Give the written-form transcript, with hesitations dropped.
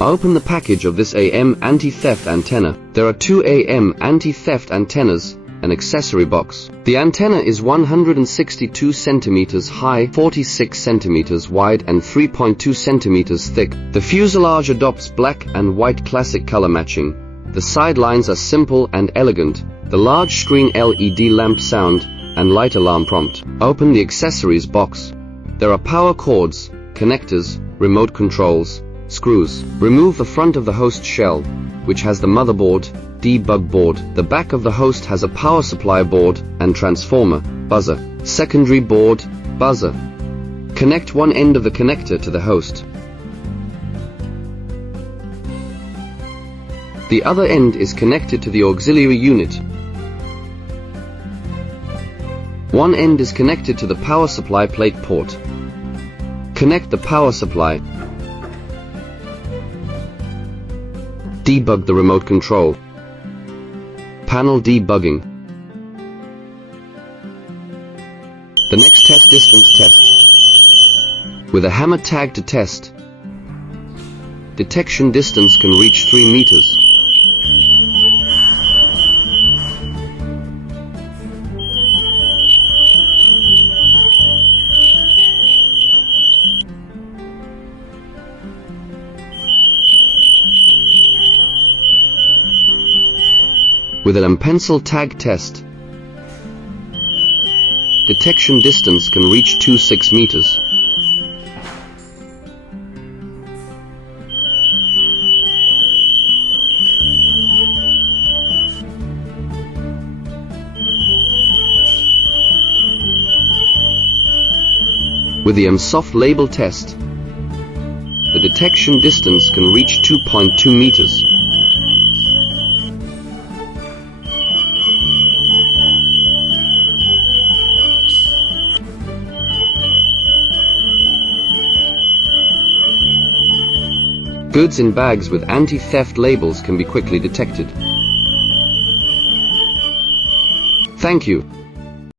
Open the package of this AM anti-theft antenna. There are two AM anti-theft antennas, an accessory box. The antenna is 162 centimeters high, 46 centimeters wide, and 3.2 centimeters thick. The fuselage adopts black and white classic color matching. The sidelines are simple and elegant. The large screen LED lamp sound and light alarm prompt. Open the accessories box. There are power cords, connectors, remote controls, screws. Remove the front of the host shell, which has the motherboard, debug board. The back of the host has a power supply board and transformer, buzzer. Secondary board, buzzer. Connect one end of the connector to the host. The other end is connected to the auxiliary unit. One end is connected to the power supply plate port. Connect the power supply. Debug the remote control. Panel debugging. The next test distance test. With a hammer tag to test. Detection distance can reach 3 meters. With a pencil tag test, detection distance can reach 6 meters. With the soft label test, the detection distance can reach 2.2 meters. Goods in bags with anti-theft labels can be quickly detected. Thank you.